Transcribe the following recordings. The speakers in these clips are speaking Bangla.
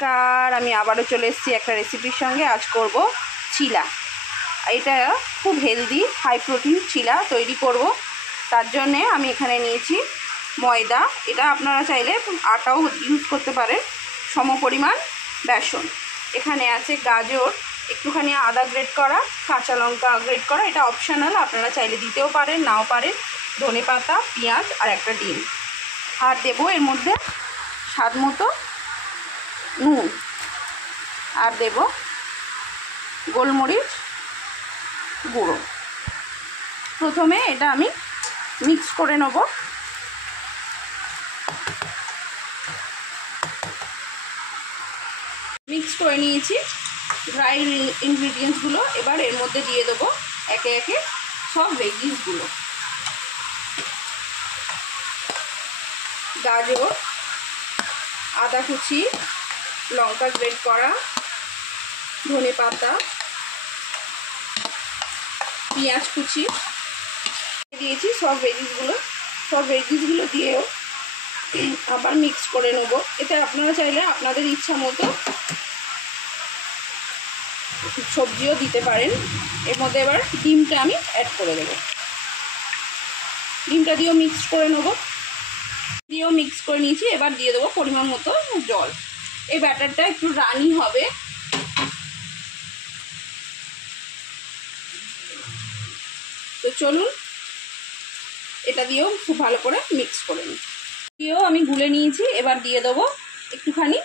নমস্কার, আমি আবারও চলে এসেছি একটা রেসিপির সঙ্গে। আজ করব চিলা। এটা খুব হেলদি হাই প্রোটিন চিলা তৈরি করব। তার জন্যে আমি এখানে নিয়েছি ময়দা, এটা আপনারা চাইলে আটাও ইউজ করতে পারেন, সমপরিমাণ বেসন। এখানে আছে গাজর, একটুখানি আদা গ্রেট করা, কাঁচা লঙ্কা গ্রেট করা, এটা অপশনাল, আপনারা চাইলে দিতেও পারেন নাও পারেন, ধনেপাতা, পেঁয়াজ আর একটা ডিম। আর দেবো এর মধ্যে স্বাদ মতো নুন, আর দেব গোলমরিচ গুঁড়ো। প্রথমে এটা আমি মিক্স করে নেব। মিক্স করে নিয়েছি ড্রাই ইনগ্রিডিয়েন্টসগুলো। এবার এর মধ্যে দিয়ে দেবো একে একে সব ভেজিসগুলো। গাজর, আদা কুচি, লঙ্কা গ্রেট করা, ধনেপাতা, পেঁয়াজ কুচি দিয়েছি সব ভেজিসগুলো দিয়েও আবার মিক্স করে নেব। এতে আপনারা চাইলে আপনাদের ইচ্ছা মতো সবজিও দিতে পারেন। এর মধ্যে এবার ডিমটা আমি অ্যাড করে দেবো। ডিমটা দিয়েও মিক্স করে নেব। মিক্স করে নিয়েছি। এবার দিয়ে দেবো পরিমাণ মতো জল। এই ব্যাটারটা একটু রানি হবে। তো চলুন এটা দিয়েও খুব ভালো করে মিক্স করে নিই। দিয়েও আমি গুলে নিয়েছি। এবার দিয়ে দেবো একটুখানি,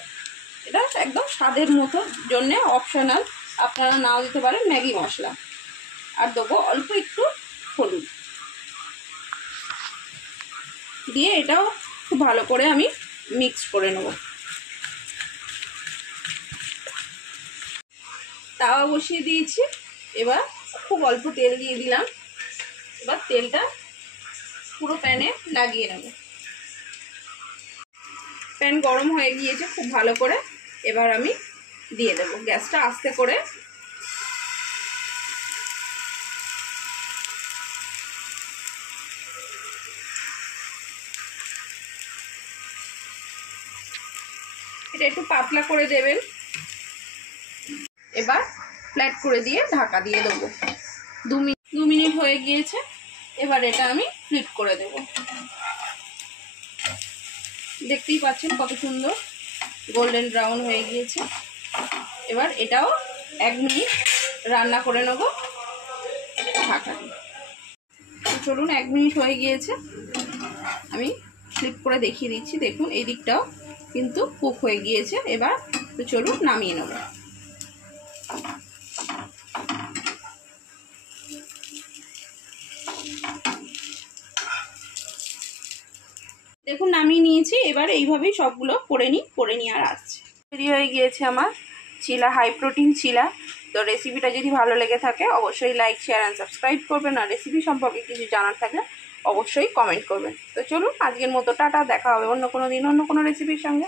এটা একদম স্বাদের মতো জন্যে অপশনাল, আপনারা নাও দিতে পারেন, ম্যাগি মশলা। আর দেবো অল্প একটু হলুদ দিয়ে এটাও খুব ভালো করে আমি মিক্স করে নেব। তাওয়া বসিয়ে দিয়েছি। এবার খুব অল্প তেল দিয়ে দিলাম। এবার তেলটা পুরো প্যানে লাগিয়ে নেব। প্যান গরম হয়ে গিয়েছে খুব ভালো করে। এবার আমি দিয়ে দেব, গ্যাসটা আস্তে করে। এটা একটু পাতলা করে দেবেন। এবার ফ্ল্যাট করে দিয়ে ঢাকা দিয়ে দেবো। 2 মিনিট হয়ে গিয়েছে। এবার এটা আমি ফ্লিপ করে দেব। দেখতেই পাচ্ছেন কত সুন্দর গোল্ডেন ব্রাউন হয়ে গিয়েছে। এবার এটাও 1 মিনিট রান্না করে নেব ঢাকা দিয়ে। চলুন 1 মিনিট হয়ে গিয়েছে, আমি ফ্লিপ করে দেখিয়ে দিচ্ছি। দেখুন এই দিকটাও কিন্তু কুক হয়ে গিয়েছে। এবার তো চলুন নামিয়ে নেব। দেখুন নামিয়ে নিয়েছি। এবার এইভাবেই সবগুলো করে নিই আর আসছে। তৈরি হয়ে গিয়েছে আমার চিলা, হাই প্রোটিন চিলা। তো রেসিপিটা যদি ভালো লেগে থাকে অবশ্যই লাইক, শেয়ার অ্যান্ড সাবস্ক্রাইব করবেন। আর রেসিপি সম্পর্কে কিছু জানার থাকলে অবশ্যই কমেন্ট করবেন। তো চলুন আজকের মতো টাটা, দেখা হবে অন্য কোনো দিন অন্য কোনো রেসিপির সঙ্গে।